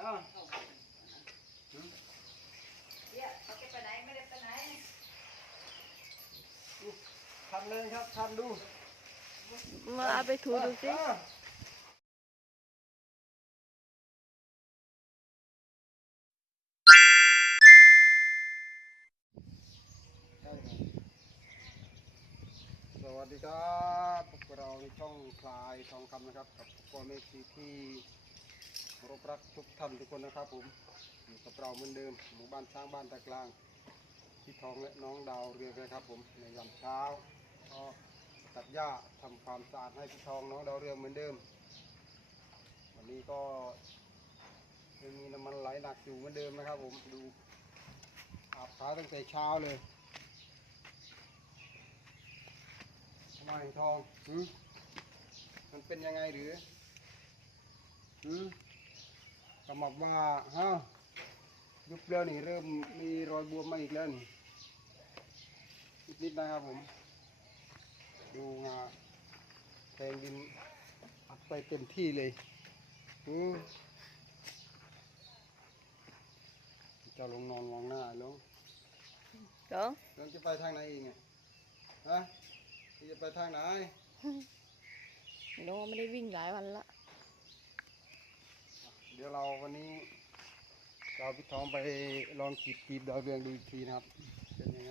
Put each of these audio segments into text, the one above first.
อ่าเนี่ยเขาจะไปไหนไม่ได้ไปไหนทันเลยครับทันดูมาเอาไปถูดูสิอ่าใช่ครับสวัสดีครับพวกเราในช่องคลายทองคำนะครับกับพ่อแม่พี่ที่ รพรักทุกท่านทุกคนนะครับผมอยู่กับเราเหมือนเดิมหมู่บ้านช้างบ้านตะกลางพี่ทองและน้องดาวเรืองนะครับผมในยามเช้าก็ตัดหญ้าทำความสะอาดให้พี่ทองน้องดาวเรืองเหมือนเดิม วันนี้ก็ยังมีน้ำมันไหลหนักอยู่เหมือนเดิมนะครับ ผมดูอาบเท้าตั้งแต่เช้าเลยทำไมทองหืมมันเป็นยังไงหรือหืม กำลับว่าฮะยุบแล้วนี่เริ่มมีรอยบวมมาอีกแล้วนี่นิดๆนะครับผม ดูงาแทงดินอัดไปเต็มที่เลยอือจะลงนอนมองหน้าลงเดี๋ยวลงจะไปทางไหนเองอะฮะจะไปทางไหนหนูไม่ได้วิ่งหลายวันละเดี๋ยวเราวันนี้เราพี่ท้องไปลองกีบกีบดาวเรืองดูอีกทีนะครับเป็นยังไง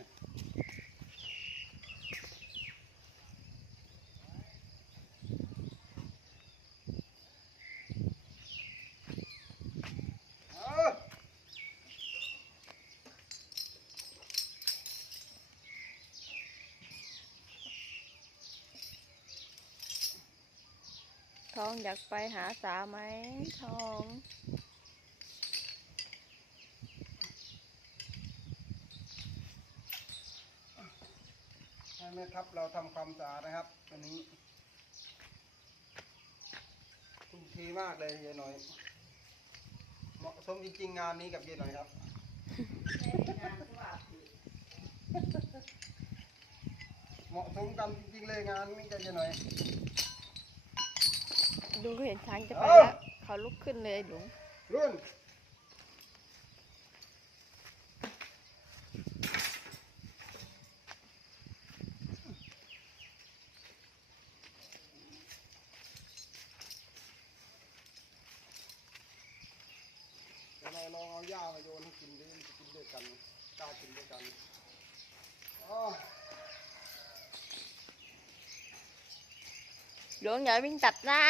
องอยากไปหาสาไหมทองให้แม่ครับเราทำความสะอาดนะครับวันนี้ทุ่มเทมากเลยยายหน่อย เหมาะสมจริงๆงานนี้กับยายหน่อยครับงานที่ว่าเหมาะสมกันจริงๆเลยงานนี้กับยายหน่อย ลุงก็เห็นช้างจะไปเอ้าแล้วเขาลุกขึ้นเลยลุงรุ่นเดี๋ยวเราลองเอาหญ้ามาโยนให้กินดิมันจะกินด้วยกันกล้ากินด้วยกันอ๋อหลวงอย่าวิ่งตัดหน้า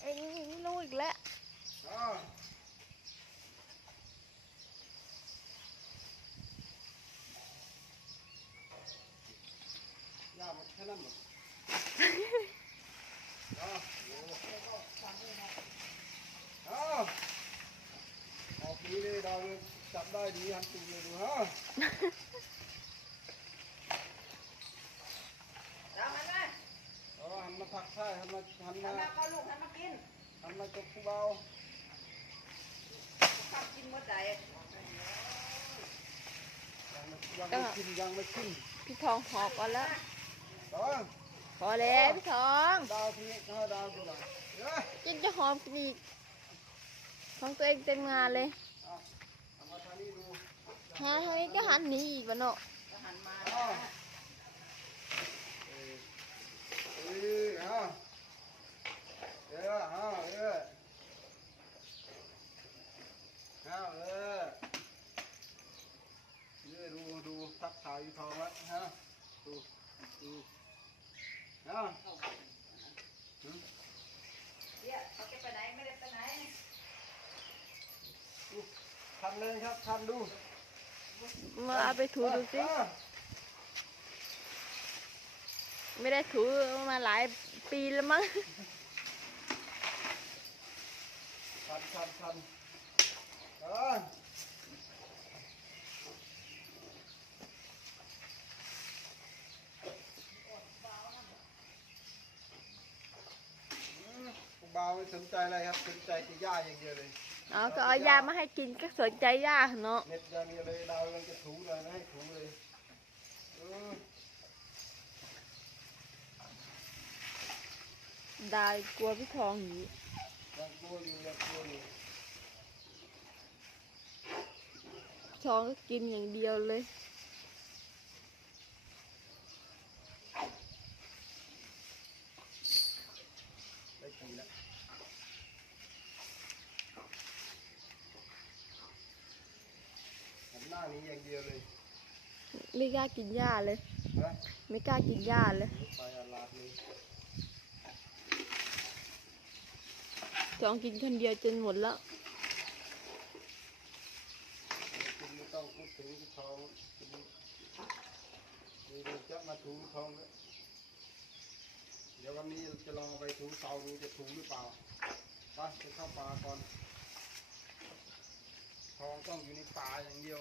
เอ้ยไม่รู้อีกแล้วอ๋อหญ้ามันแค่นั้นหมดอ๋อโอ้อ๋อออกนี้เลยเราเลยจับได้ดีหันตูเลยดูฮะ เราหันมา เออหันมาทักทายหันมาหัน หั มาน มาก็ลูกหันมากิน หับผู้เบาข้ากินหมดใจยังไม่ยังไม่ขึ้นยังไม่ขึ้นพี่ทองหอบเอาแล้วต่อพอแล้วพี่ทองดาวทีเออดาวทีหลังเอ้ยยังจะหอมกันอีกของตัวเองเต็มงานเลยเอาเอามาทางนี้ดูหาเท่านี้ก็หันหนีอีกวะเนาะ หันมาอ๋อเออเออเอาเออเอาเออเอาเออเออดูดู ทักทายอยู่ทองไว้ฮะดูดูเอาหืมเนี่ยเขาจะไปไหนไม่ได้ไปไหนทันเลยครับทันดูมาเอาไปถูดูสิอ่าไม่ได้ถูมาหลายปีแล้วมั้งทันทันทันเอออืมผู้บ่าว ไม่สนใจอะไรครับสนใจแต่ย่าอย่างเดียวเลยเอาก็เอายามาให้กินก็สนใจยากเนาะเน็ตอย่างเดียวเลยดาวยังจะถูเลยไม่ให้ถูเลยเออได้กลัวพี่ทองหนีอยังกลัวอยู่ยังกลัวอยู่ช้องก็กินอย่างเดียวเลย ได้กินแล้ว หันหน้านี้อย่างเดียวเลย ไม่กล้ากินหญ้าเลย นะไม่กล้ากินหญ้าเลย ไปอาลาดเลยช้องกินคนเดียวจนหมดแล้ว กินไม่ต้องพูดถึงที่ท้องกินมีเรื่องจะมาถูท้องแล้วเดี๋ยววันนี้จะลองเอาไปถูเตาดูจะถูหรือเปล่าไปไปเข้าป่าก่อน ทองต้องอยู่ในป่าอย่างเดียว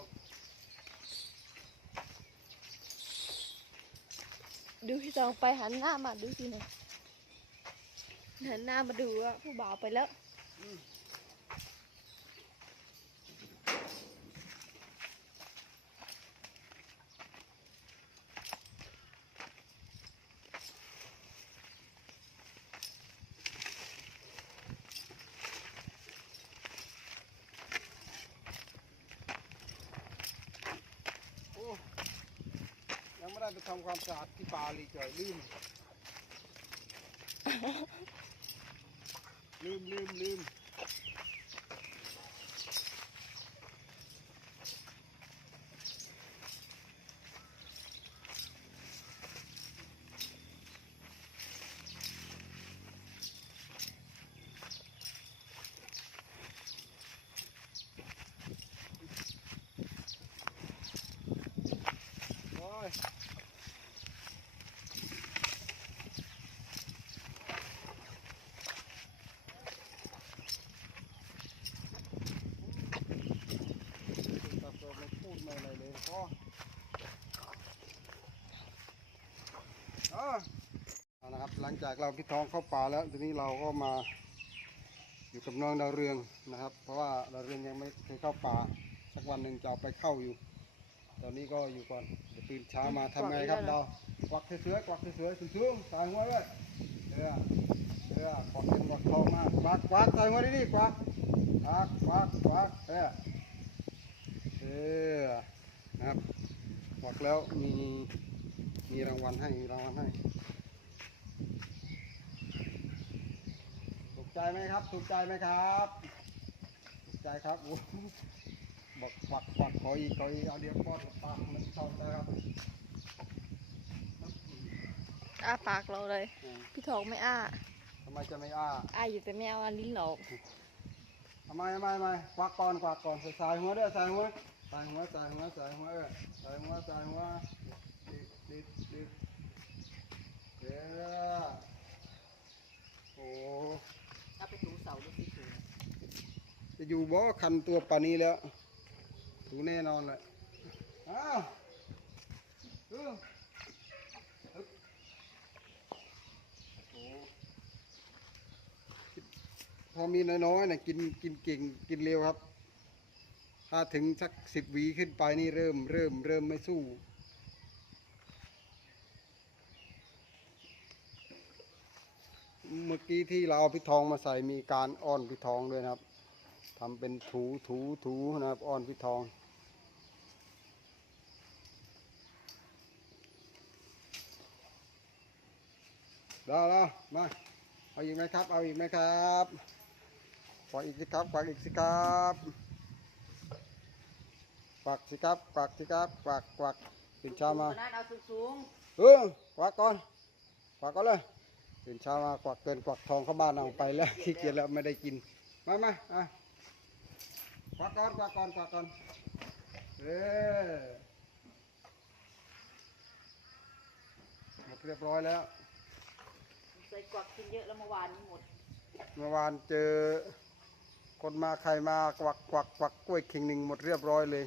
ดูพี่ตองไปหันหน้ามาดูสิหน่อยหันหน้ามาดูว่าผู้บ่าวไปแล้วโอ้ยัง ได้ไปทำความสะอาดที่ป่าลีจ่อยลืม ลืมลืมลืม โอ้ยตัดตัวไม่พูดไม่อะไรเลยก็เอาเอานะครับ ห ลังจากเราพี่ท้องเข้าป่าแล้วทีนี้เราก็มาอยู่กับน้องดาวเรืองนะครับ เพราะว่าดาวเรืองยังไม่เคยเข้าป่าสักวันหนึ่งจะเอาไปเข้าอยู่ ตอนนี้ก็อยู่ก่อนเดี๋ยวตื่นเช้ามาทำไงครับเรากวักเสือๆกวักเสือๆสูงๆใส่หัวเลยเออเออกวักเงินกวักทองมากวักกวักใส่หัวดีๆกวักกวักกวักกวักเออเออนะครับกวักแล้วมีมีรางวัลให้มีรางวัลให้ถูก ใจไหมครับ ถูกใจไหมครับถูกใจครับโอ้บอกควักควักขออีกขออีกเอาเดี๋ยวป้อนปากมันเข้าแล้วครับอ้าปากเราเลยอืมพี่ทองไม่อ้าทำไมจะไม่อ้าอ้าอยู่แต่ไม่เอาอันลิ้นหลอกทำไมทำไมทำไมควักก่อนควักก่อนใส่สายหัวด้วยใส่หัวใส่หัวใส่หัวใส่หัวเออใส่หัวใส่หัวดิดดิดดิดเดี๋ยวโอ้ เอาไปถูเสาดูสิถูจะอยู่บ่คันตัวปานนี้แล้ว ถูแน่นอนแหละอ้าวเออฮึบโอ้พอมีน้อยๆนะกินกินเก่งกินเร็วครับ ถ้าถึงสักสิบวีขึ้นไปนี่เริ่มเริ่มเริ่มไม่สู้ เมื่อ กี้ที่เราเอาพิทองมาใส่มีการอ้อนพิทองด้วยนะครับทำเป็นถูถูถูนะครับอ้อนพิทอง ได้แล้วมาเอาอีกไหมครับ เอาอีกไหมครับกวักอีกสิครับกวักอีกสิครับกวักสิครับกวักสิครับกวักกวักตื่นเช้ามานั่นเอาสูงเออกวักก่อนกวักก่อนเลย ตื่นเช้ามากวักเกินกวักทองเข้าบ้านเอาไปแล้วขี้เกียจแล้วไม่ได้กิน มามาอะกวักก่อนกวักก่อนกวักก่อนเออหมดเรียบร้อยแล้วๆใส่กวักกินเยอะแล้วเมื่อวานนี้หมด เมื่อวานเจอ คนมาใครมากวักกวักกวักกล้วยเข่งหนึ่งหมดเรียบร้อยเลย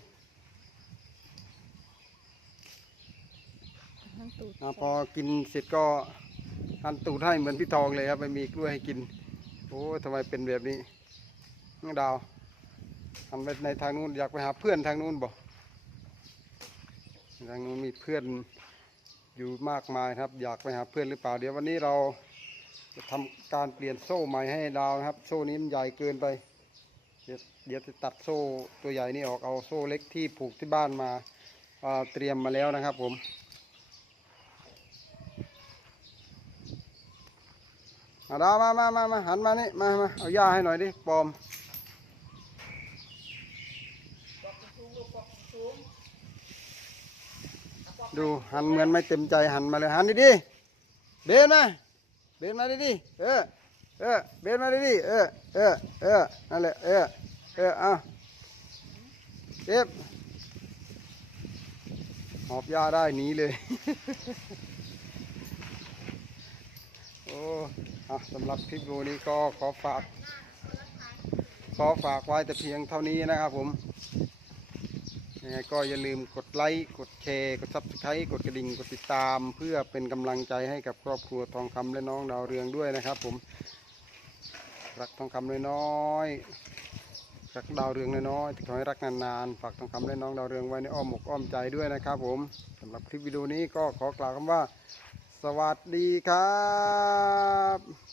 ทั้งตูดนะพอกินเสร็จก็ หันตูดให้เหมือนพี่ทองเลยครับไม่มีกล้วยให้กิน โอ้ทำไมเป็นแบบนี้น้องดาวทำไปในทางนู้นอยากไปหาเพื่อนทางนู้นบ่ทางนู้นมีเพื่อนอยู่มากมายครับ อยากไปหาเพื่อนหรือเปล่า เดี๋ยววันนี้เราจะทำการเปลี่ยนโซ่ใหม่ให้ดาวนะครับ โซ่นี้มันใหญ่เกินไป เดี๋ยวเดี๋ยวจะตัดโซ่ตัวใหญ่นี่ออกเอาโซ่เล็กที่ผูกที่บ้านมาเอ่อเตรียมมาแล้วนะครับผม มาดามามามามาหันมานี่มามาเอาหญ้าให้หน่อยดิปอมดูหันเหมือนไม่เต็มใจหันมาเลยหันดิดิเบนมาเบนมาดิดิเออเออเบนมาดิดิเออเออเออนั่นแหละเออเออเอาเก็บหอบหญ้าได้หนีเลย โอ้ สำหรับคลิปวิดีโอนี้ก็ขอฝาก ขอฝากไว้แต่เพียงเท่านี้นะครับผมยังไงก็อย่าลืมกดไลค์กดแชร์กดซับสไครต์กดกระดิ่งกดติดตาม เพื่อเป็นกำลังใจให้กับครอบครัวทองคำและน้องดาวเรืองด้วยนะครับ ผมรักทองคำน้อยๆรักดาวเรืองน้อยๆที่ขอให้รักนานๆฝากทองคำและน้องดาวเรืองไว้ในอ้อมอกอ้อมใจด้วยนะครับ ผมสำหรับคลิปวิดีโอนี้ก็ขอกล่าวคำว่า สวัสดีครับ